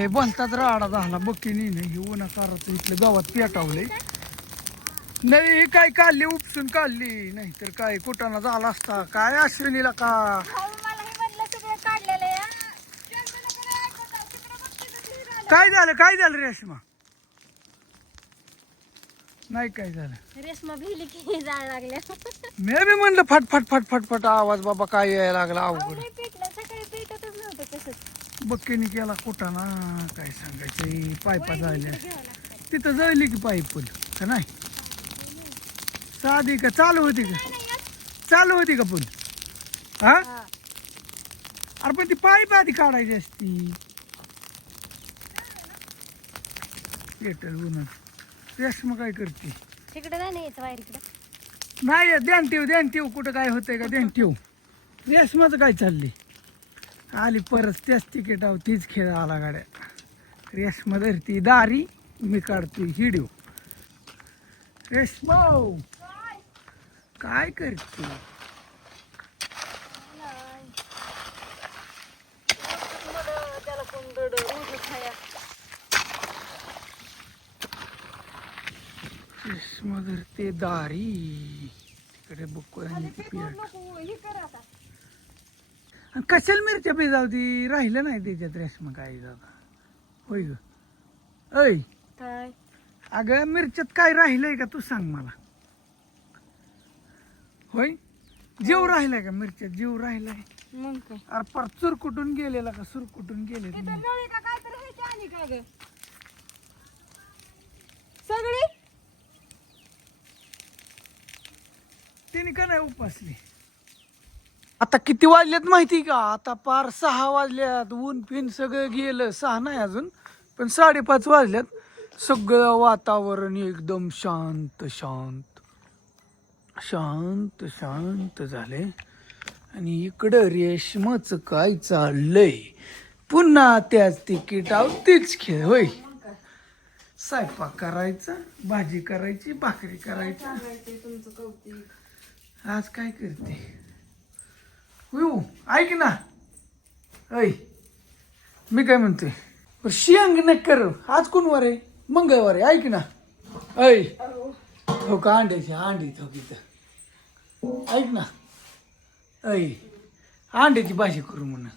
हे बनतात राडा झाला बक्कीनी नाही हे उन्हा काराचं इथलं गावात पेटावलंय नाही हे काय काढली उपसून काढली नाही तर काय कुटाणा झाला असता काय अश्विनीला का? हे हा. नाही. काय झालं काय झालं रेश्मा? नाही काय झालं? रेशमा भिली की जाळ लागल्या. मी बी म्हणलं फट फट फट आवाज बाबा काय यायला लागला अवघड लय पेटलं सकाळी पेटतच नव्हतं तसंच बक्कीने केला कुटाणा काय सांगायचं? ही पायपा जायला. तिथं जळली की पाईप पण का नाही? साधी का? चालू होती का? चालू होती का पण? हा. अरे पण ती पाईप आधी काढायची असती. पेटल उन्हात. रेशमा काय करते? तिकडं नाही यायचं बाहेर इकडं. नाही ध्यान ठेव ध्यान ठेव. कुठं काय होतंय का? ध्यान ठेव. रेशमाचं काय चालली आली परत त्याच तिकीट तीच खेळ आला गाड्या. रेशमा धरती दारी मी काढतो हिडिओ. रेशमा काय करते? त्याला रेशमा धरते दारी. तिकडे बुक आणि फेकून नको, हे कर आता. कशाला मिरच्या भिजावती? राहिलं नाही त्याच्यात रेशमा काय जाता होय ग. ऐ. काय? अगं मिरच्यात काय राहिलंय का तू सांग मला. होय? जीव राहिलाय का मिरच्यात? जीव राहिलाय. मग काय? अरे पर चुरकुटून गेलेला का? सुरकुटून गेले तिथं नळी का काय तर ह्याची आणि का ग? सगळी? तिने का नाही उपासली? आता किती वाजल्यात माहिती का? आता पार सहा वाजल्यात. ऊन पिन सगळं गेलं. सहा नाही अजून पण साडेपाच वाजल्यात. सगळं वातावरण एकदम शांत शांत. शांत शांत झाले आणि इकडं रेशमच काय चाललंय? पुन्हा त्याच तिकीटाव तीच खेळ होय. स्वयंपाक करायचा भाजी करायची भाकरी करायची. आज काय करते? हो ऐक ना. ऐ मी काय म्हणतोय? बरं, शियांग न कर. आज कोणवार आहे? मंगळवार आहे. ऐक ना. ऐ. हो का अंड्याची अंडी हो तिथं ऐक ना. ऐ अंड्याची भाजी करू म्हणून.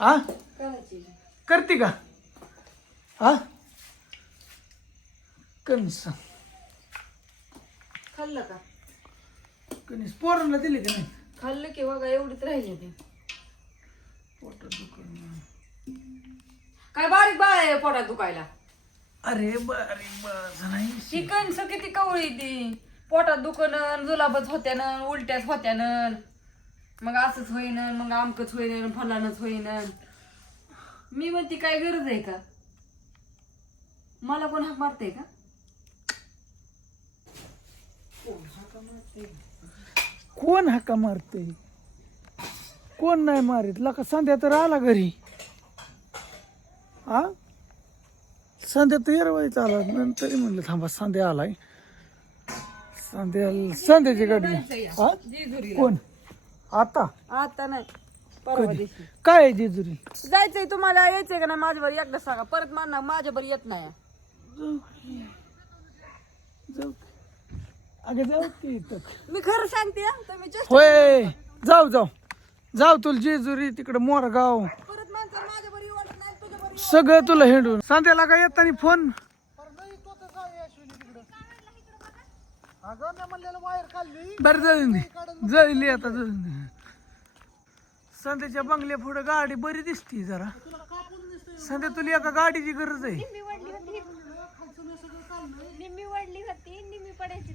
हा. करायची करते का? हा कणस. खाल्लं का? कणीस. पोरांना दिले का नाही? खाल्लं की बघा एवढीच राहिले ते. पोटात दुखणं. काय बारीक बाळ आहे पोटात दुखायला? अरे बारीक बस नाही ती कणस किती कवळी ती. पोटात दुखणं जुलाबच होत्यानं उलट्याच होत्यानं. मग असंच होईन मग आमकच होईन फलानच होईन. मी म्हणते काय गरज आहे का? मला कोण हाक मारते का? कोण हाका मारते कोण नाही मारित? लका संध्या तर आला घरी. हा संध्या तर येरवाईच आला. नंतर म्हणलं थांबा संध्या आलाय. संध्या संध्याची गाडी. हा कोण? आता? आता नाही. परवा दिवशी. काय आहे जेजुरी? जायचंय तुम्हाला यायचंय का नाही? माझ्यावर एकदा सांगा. परत म्हणणार माझ्यावर येत नाही. जाऊ अगं जाऊ की इथं. मी खरं सांगते हा, तुम्ही just होय जाऊ जाऊ. जाऊ तुला जेजुरी तिकडं मोरगाव. परत माणसं वाटत नाही सगळं तुला हिंडून. सांध्याला काय येताना फोन? बरं जाऊन दे. जळली आता जळून दे. संध्याच्या बंगल्या पुढे गाडी बरी दिसती जरा. संध्या तुला एका गाडीची गरज आहे. निम्मी वाढली होती. निम्मी वाढली होती निम्मी पडायची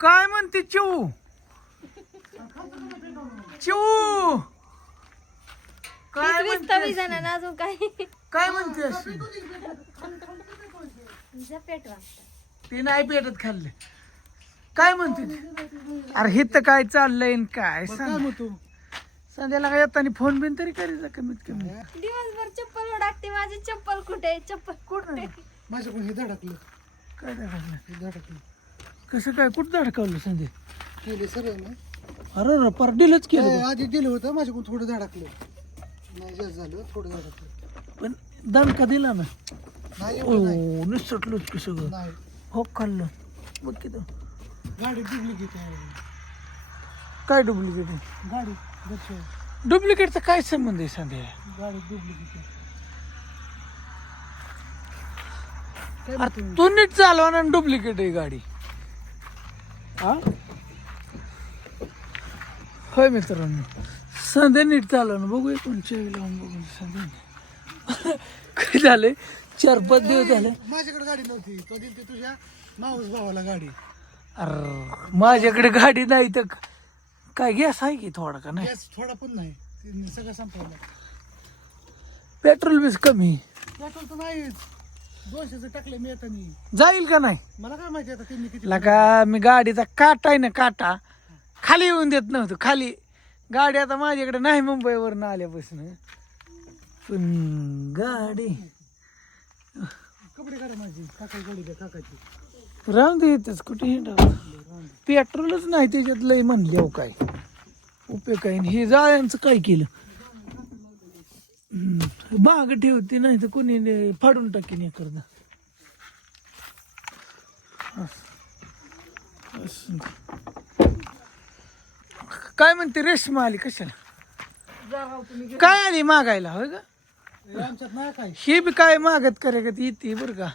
काय म्हणते चिऊ? चिऊ! काय म्हणते जणांना अजून काही काय म्हणते पेट ते नाही पेटत खाल्ले. काय म्हणते ती? अरे हे तर काय चाललंय न काय सांग. संध्याला काय येताना फोन बिन तरी करीत जा कमीत कमी. दिवसभर चप्पल टाकते माझी चप्पल कुठे? चप्पल कुठे? माझ्याकडून हे धडकलं. काय धडकलं? हे धडकलं. कसं काय? कुठं धडकवलं संध्या केले सरळ ना. अरे अरे पर डिलच केलं आधी दिलं होतं माझ्याकडून थोडं धडकलं. नाही जास्त झालं थोडं झालं पण दणका दिला ना. नाही ओ एवढं नाही. निसटलोच की सगळं. नाही. हो खाल्लं. बघ की तो. गाडी डुप्लिकेट आहे. काय डुप्लिकेट गाडी दर्शन डुप्लिकेटचा काय संबंध आहे संध्या गाडी डुप्लिकेट आहे. काय अरे म्हणते? तू नीट चालवा ना डुप्लिकेट आहे गाडी. हा? होय मित्रांनो. संध्या नीट चालवा ना. बघू कोणच्या लावून बघू संध्या काय झालंय? चार पाच दिवस झाले. माझ्याकडे गाडी नव्हती. तो दिली ती तुझ्या मावस भावाला गाडी. अरे माझ्याकडे गाडी नाही तर काय गॅस आहे की थोडा का नाही? गॅस थोडा पण नाही. सगळं संपवलं. पेट्रोल बीस कमी. पेट्रोल तर नाही दोनशेचं टाकले मी आता मी. जाईल का नाही? मला काय माहिती आता त्यांनी किती लका मी गाडीचा काटा आहे ना काटा खाली येऊन देत नव्हतं खाली. गाडी आता माझ्याकडे नाही मुंबईवरनं आल्यापासून. पण गाडी. कपडे काढा माझी काकाची गाडी द्या काकाची. दे येतच कुठे हिंडावं. पेट्रोलच नाही त्याच्यात लय म्हणले हो काय. उपयोग काय. हे जाळ्यांचं काय केलं. बाग ठेवते नाही तर कोणी फाडून टाकीन एखादा. काय म्हणते रेशमा आली कशाला? काय आली मागायला? होय का हे हे बी काय मागत करे का ती येते बरं का.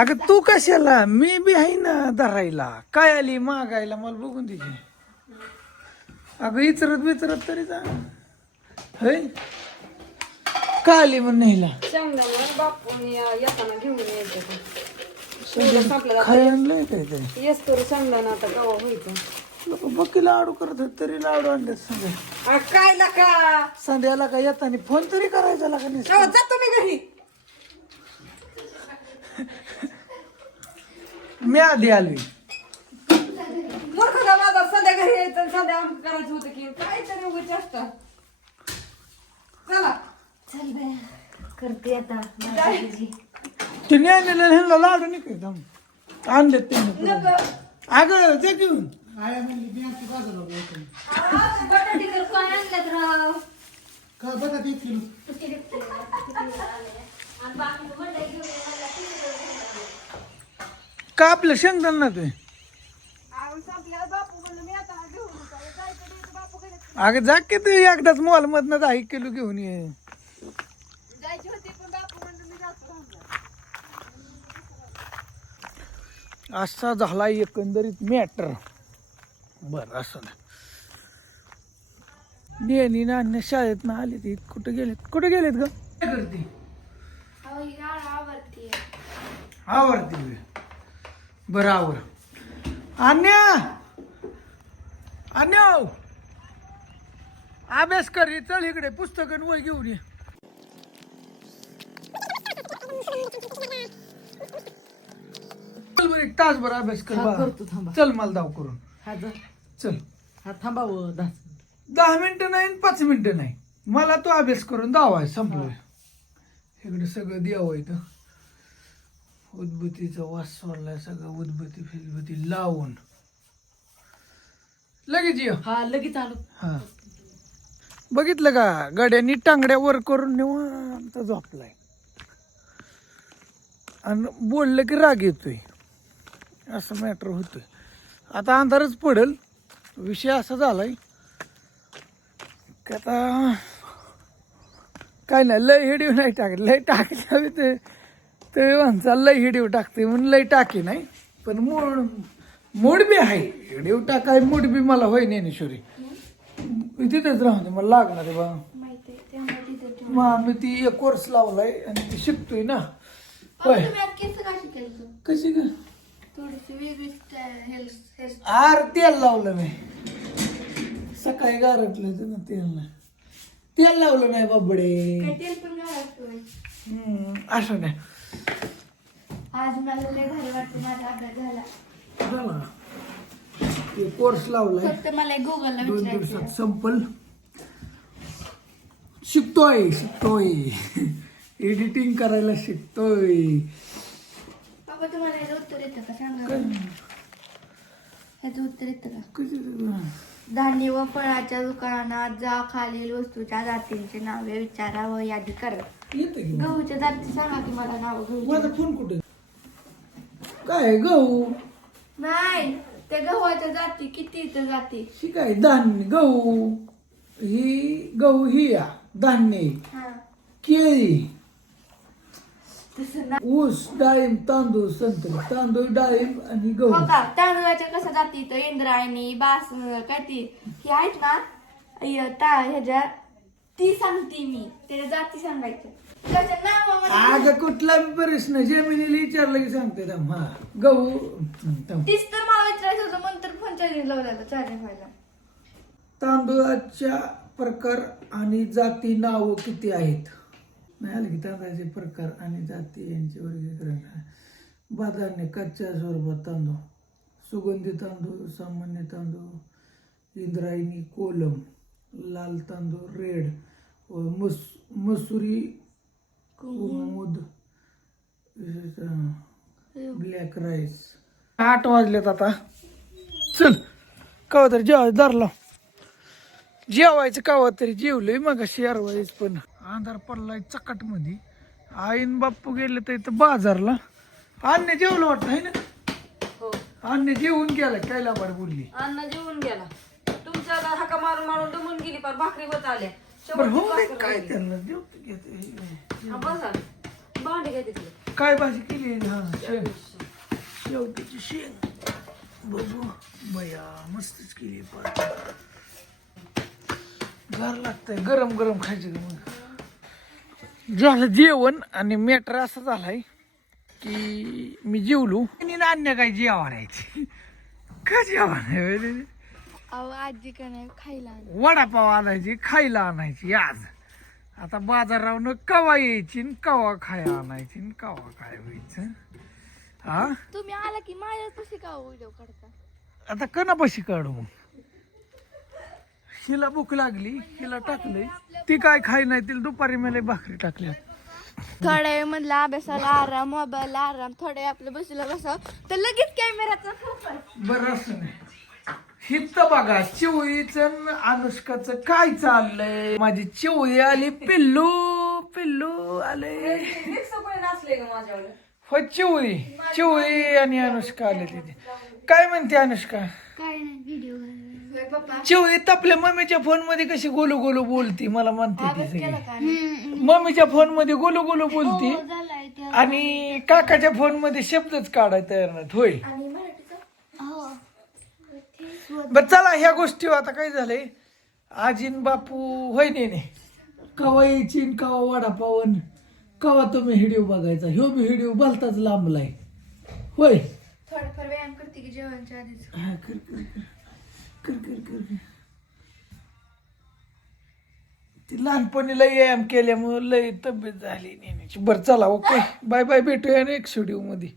अगं तू कशाला? मी बी आहे ना धरायला. काय आली मागायला? मला बघून तिची अगं इचरत बिचरत तरी जा. होय. का आली म्हणून नाहीला शेंगदाणा बापून येताना घेऊन यायचं ते. सगळं खाय आणलंय काय तरी येस तर शेंगदाणा आता गावा व्हायचं? लोक बक्की लाडू करत होते तरी लाडू आणले संध्या. आ, काय नका संध्याला का येताना फोन तरी करायचा लागा नाही. जाऊ, जा तुम्ही घरी? मी आधी आलोय मूर्ख का माझा सध्या सध्या आमचं करायचं होतं की काय तरी उगाच असतं चला. चल बाया करते आता भाजी. तिने आणलेलं ह्यांना लाडू नाही काय जाऊन आणलेत त्यांनी नको. अगं ते घेऊन. आया म्हणली मी बटाटे आणल्यात राव का बघा किलो का आपलं शेंगदाण ते अगं जा की तू एकदाच मॉल मधनं दहा एक किलो घेऊन ये. असा झाला एकंदरीत मॅटर बर असं ना. नेहमी नाण्य शाळेत ना आले ते कुठे गेलेत? कुठे गेलेत ग? काय करते? आवडते बरं आवर. अन्या! अन्या! अभ्यास कर रे, चल इकडे पुस्तक आणि वय घेऊन ये. चल बरं एक तासभर अभ्यास कर हा, थांबा. चल मला धाव करून. हा जा. चल. हा थांबावं दहा दहा मिनिटं नाही आणि पाच मिनिटं नाही. मला तो अभ्यास करून दावा संपलोय. इकडे सगळं द्यावं इथं. उदबत्तीचा वास सोडलाय सगळं उदबत्ती फिलबत्ती लावून. लगेच ये. हा लगेच आलो. हा. बघितलं का? गड्यांनी टांगड्या वर करून निवांत झोपलाय. आणि बोललं की राग येतोय. असं मॅटर होतोय. आता अंधारच पडेल. विषय असा झालाय की आता काय नाही लय हिडीव नाही टाक लय टाकल्या ते ते म्हणचा लय हिडीव टाकते म्हणून लय टाके नाही. पण मूड मूड बी आहे. हिडीव टाकाय मूड बी मला होय ज्ञानेश्वरी तिथेच राहते मला लागणार आहे बा. माहिती आहे, त्यामुळे तिथं ठेव. मग आम्ही ती एक कोर्स लावलाय आणि ती शिकतोय ना. होय. तुम्ही आज केस का शिकायचं कशी ग? थोडीशी वेगळी हेल्थ हेल्थ आर तेल लावलं मी. सकाळी गारटलं होतं ना तेल. नाही तेल लावलं नाही बाबडे काय तेल पण घालायचं हम्म, असं नाही. आज मला लय भारी वाटतं माझा अभ्यास झाला? ते कोर्स लावलाय. फक्त मला गुगलला दोन विचारायचं दिवसात संपल. शिकतोय शिकतोय. एडिटिंग करायला शिकतोय. बाबा तुम्हाला याचं उत्तर येतं का? सांगा? ह्याचं उत्तर येतं का? धान्य व फळाच्या दुकानात जा खालील वस्तूच्या जातींची नावे विचारा व यादी करा. येतं की गहूच्या जाती सांगा की मला नाव माझा गहू फोन कुठे? काय गहू? नाही. त्या गव्हाच्या जाती किती इथं जाती? ही काय धान्य गहू? ही गहू ही या धान्य. हा. केळी. तसं ऊस डाळिंब तांदूळ संत्री. तांदूळ डाळिंब आणि हो गहू का? तांदळाच्या कसं जाती तर इंद्रायणी बास काय ती? ही आहेत ना? ता ह्याच्या ती सांगते मी. त्याच्या जाती सांगायच्या त्याच्या नावामध्ये अगं कुठला प्रश्न जमिनीला विचारलं की सांगते थांब हा. गहू थांब. तीच तर मला विचारायचं होतं फोन चार्जिंग लावलेलं चार्जिंग व्हायला. तांदूळाच्या प्रकार आणि जाती नाव किती आहेत? नाही आलं की तांदळाचे प्रकार आणि जाती यांचे वर्गीकरण. आहे. बाधान्य कच्च्या स्वरूपात तांदूळ. सुगंधी तांदूळ सामान्य तांदूळ. इंद्रायणी कोलम. लाल तांदूळ रेड. मस मसुरी कुमुद ब्लॅक राईस. आठ वाजलेत आता. चल कवा तरी जेवायचं धरला. जेवायचं कवा तरी जेवलंय मग शेरवायच पण. अंधार पडलाय चकटमध्ये आईन बाप्पू गेले तर इथं बाजारला. अन्य जेवलं वाटतं आहे ना? हो. अन्य जेवून गेला काय लाबाड बोलली. अन्न जेवून गेला. तुमच्या हाका मारून मारून दमून गेली पर भाकरी होत आल्या. बरं हो भाकर काय. त्यांना देऊ ते घेते. हा, भांडी काय भाजी केली? हा शेंग शेवटीची शेंग. बघू. बया मस्तच केली पण. गार लागतंय. गरम गरम खायचं का मग? झालं जेवण आणि मॅटर असा झालाय की मी जेवलो. आणि अन्य काय जेवण यायची? का जेवण आहे अहो आजी का नाही खायला. वडापाव आणायची खायला आणायची आज. आता बाजारावनं कवा यायची न कवा खाया आणायची न कवा काय व्हायचं? हा तुम्ही आला की माझ्या कशी का व्हिडिओ काढता? आता कणापाशी काढू मग? हिला भूक लागली हिला टाकलंय. ती काय खाई नाही तिला दुपारी मला भाकरी टाकल्या थोड्या वेळ अभ्यासाला आराम मोबाईल आराम थोड्या वेळ आपलं बसला बसाव. तर लगेच कॅमेराचा फोकस बरं असं नाही. हित बघा चिवळीचं अनुष्काचं काय चाललंय? माझी चिवळी आली पिल्लू पिल्लू आले. हो चिवळी चिवळी आणि अनुष्का आले तिथे. काय म्हणते अनुष्का? काय नाही व्हिडिओ पप्पा. चिवळी आपल्या मम्मीच्या फोनमध्ये कशी गोलू गोलू बोलती मला म्हणते ती सगळी. झालाय मम्मीच्या फोनमध्ये गोलू गोलू बोलती ते आणि काकाच्या फोनमध्ये शब्दच काढाय तयार नाहीत होय. आणि मराठीचं हो बर चला ह्या गोष्टी आता काय झालंय? आजीन बापू होय नेने कवा यायची न कवा वडापावन कवा तुम्ही व्हिडिओ बघायचा? ह्यो बी व्हिडिओ भलताच लांबलाय. होय. थोडंफार व्यायाम करते की जेवणच्या आधीच. हा, कर कर कर. कर कर कर कर. ती लहानपणी लय व्यायाम केल्यामुळे लय तब्येत झाली नेहमीची. बरं चला ओके. बाय बाय भेटूया नेक्स्ट व्हिडिओमध्ये